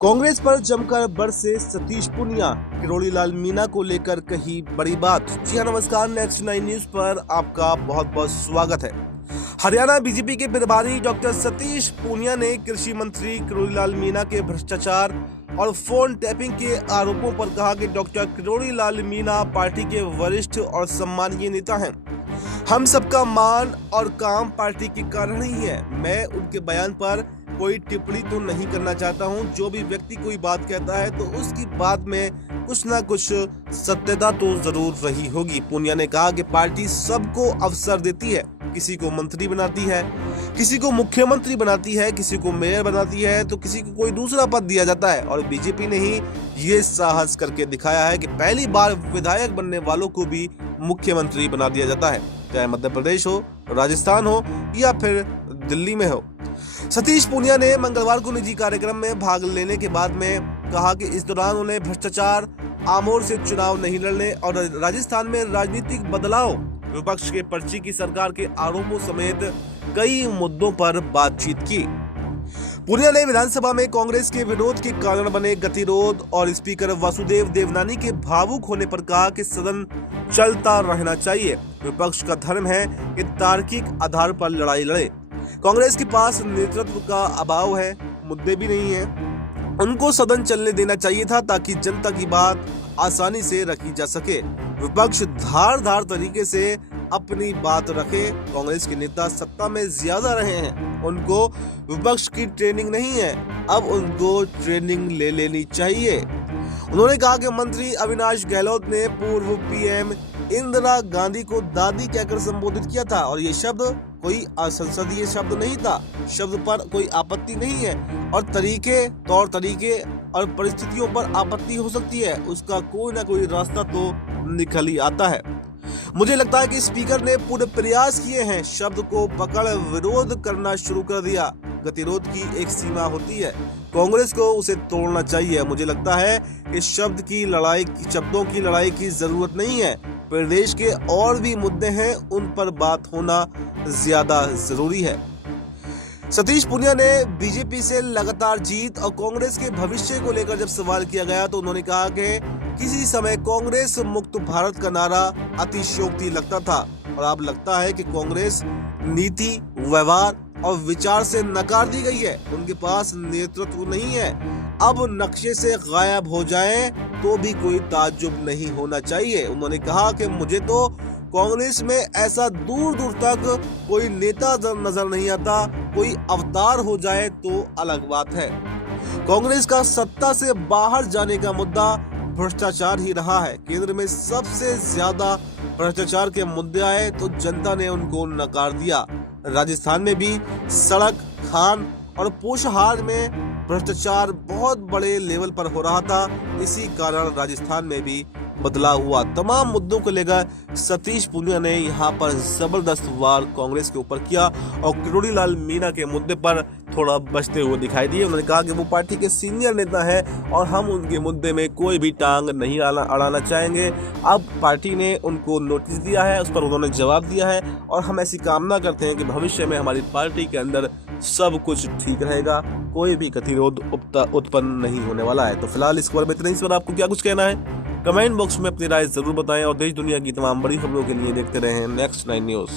कांग्रेस पर जमकर बरसे सतीश पूनिया। किरोड़ी लाल मीणा को लेकर कही बड़ी बात। जी हाँ, नमस्कार। नेक्स्ट 9 न्यूज पर आपका बहुत बहुत स्वागत है। हरियाणा बीजेपी के प्रभारी डॉक्टर सतीश पूनिया ने कृषि मंत्री किरोड़ी लाल मीणा के भ्रष्टाचार और फोन टैपिंग के आरोपों पर कहा कि डॉक्टर किरोड़ी लाल मीणा पार्टी के वरिष्ठ और सम्मानीय नेता हैं। हम सबका मान और काम पार्टी के कारण ही है। मैं उनके बयान पर कोई टिप्पणी तो नहीं करना चाहता हूं। जो भी व्यक्ति कोई बात कहता है तो उसकी बात में कुछ ना कुछ सत्यता तो जरूर रही होगी। पूनिया ने कहा कि पार्टी सबको अवसर देती है, किसी को मंत्री बनाती है, किसी को मुख्यमंत्री बनाती है, किसी को मेयर बनाती है, तो किसी को कोई दूसरा पद दिया जाता है। और बीजेपी ने ही ये साहस करके दिखाया है कि पहली बार विधायक बनने वालों को भी मुख्यमंत्री बना दिया जाता है, चाहे मध्य प्रदेश हो, राजस्थान हो या फिर दिल्ली में हो। सतीश पूनिया ने मंगलवार को निजी कार्यक्रम में भाग लेने के बाद में कहा कि इस दौरान उन्हें भ्रष्टाचार, आमोर से चुनाव नहीं लड़ने और राजस्थान में राजनीतिक बदलाव, विपक्ष के पर्ची की सरकार के आरोपों समेत कई मुद्दों पर बातचीत की। पूनिया ने विधानसभा में कांग्रेस के विरोध के कारण बने गतिरोध और स्पीकर वासुदेव देवनानी के भावुक होने पर कहा कि सदन चलता रहना चाहिए। विपक्ष का धर्म है कि तार्किक आधार पर लड़ाई लड़े। कांग्रेस के पास नेतृत्व का अभाव है, मुद्दे भी नहीं है। उनको सदन चलने देना चाहिए था ताकि जनता की बात आसानी से रखी जा सके। विपक्ष धारदार तरीके से अपनी बात रखे। कांग्रेस के नेता सत्ता में ज्यादा रहे हैं, उनको विपक्ष की ट्रेनिंग नहीं है, अब उनको ट्रेनिंग ले लेनी चाहिए। उन्होंने कहा कि मंत्री अविनाश गहलोत ने पूर्व पीएम इंदिरा गांधी को दादी कहकर संबोधित किया था और ये शब्द कोई असंसदीय शब्द नहीं था। शब्द पर कोई आपत्ति नहीं है और तौर तरीके और परिस्थितियों पर आपत्ति हो सकती है, उसका कोई ना कोई रास्ता तो निकल ही आता है। मुझे लगता है कि स्पीकर ने पूरे प्रयास किए हैं, शब्द को पकड़ विरोध करना शुरू कर दिया। गतिरोध की एक सीमा होती है, कांग्रेस को उसे तोड़ना चाहिए। मुझे लगता है कि शब्दों की लड़ाई की जरूरत नहीं है। प्रदेश के और भी मुद्दे हैं, उन पर बात होना ज्यादा जरूरी है। सतीश पूनिया ने बीजेपी से लगातार जीत और कांग्रेस के भविष्य को लेकर जब सवाल किया गया तो उन्होंने कहा कि किसी समय कांग्रेस मुक्त भारत का नारा अतिशयोक्ति लगता था और अब लगता है कि कांग्रेस नीति, व्यवहार और विचार से नकार दी गई है। उनके पास नेतृत्व नहीं है। अब नक्शे से गायब हो जाए तो भी कोई ताज्जुब नहीं होना चाहिए। उन्होंने कहा कि मुझे तो कांग्रेस में ऐसा दूर दूर तक कोई नेता नजर नहीं आता, कोई अवतार हो जाए तो अलग बात है। कांग्रेस का सत्ता से बाहर जाने का मुद्दा भ्रष्टाचार ही रहा है। केंद्र में सबसे ज्यादा भ्रष्टाचार के मुद्दे आए तो जनता ने उनको नकार दिया। राजस्थान में भी सड़क, खान और पोषाहार में भ्रष्टाचार बहुत बड़े लेवल पर हो रहा था। इसी कारण राजस्थान में भी बदलाव हुआ। तमाम मुद्दों को लेकर सतीश पूनिया ने यहाँ पर जबरदस्त वार कांग्रेस के ऊपर किया और किरोड़ी लाल मीणा के मुद्दे पर थोड़ा बचते हुए दिखाई दिए। उन्होंने कहा कि वो पार्टी के सीनियर नेता है और हम उनके मुद्दे में कोई भी टांग नहीं अड़ाना चाहेंगे। अब पार्टी ने उनको नोटिस दिया है, उस पर उन्होंने जवाब दिया है और हम ऐसी कामना करते हैं कि भविष्य में हमारी पार्टी के अंदर सब कुछ ठीक रहेगा, कोई भी गतिरोध उत्पन्न नहीं होने वाला है। तो फिलहाल इस खबर में इतना ही। इस पर आपको क्या कुछ कहना है कमेंट बॉक्स में अपनी राय जरूर बताएं और देश दुनिया की तमाम बड़ी खबरों के लिए देखते रहें नेक्स्ट 9 न्यूज।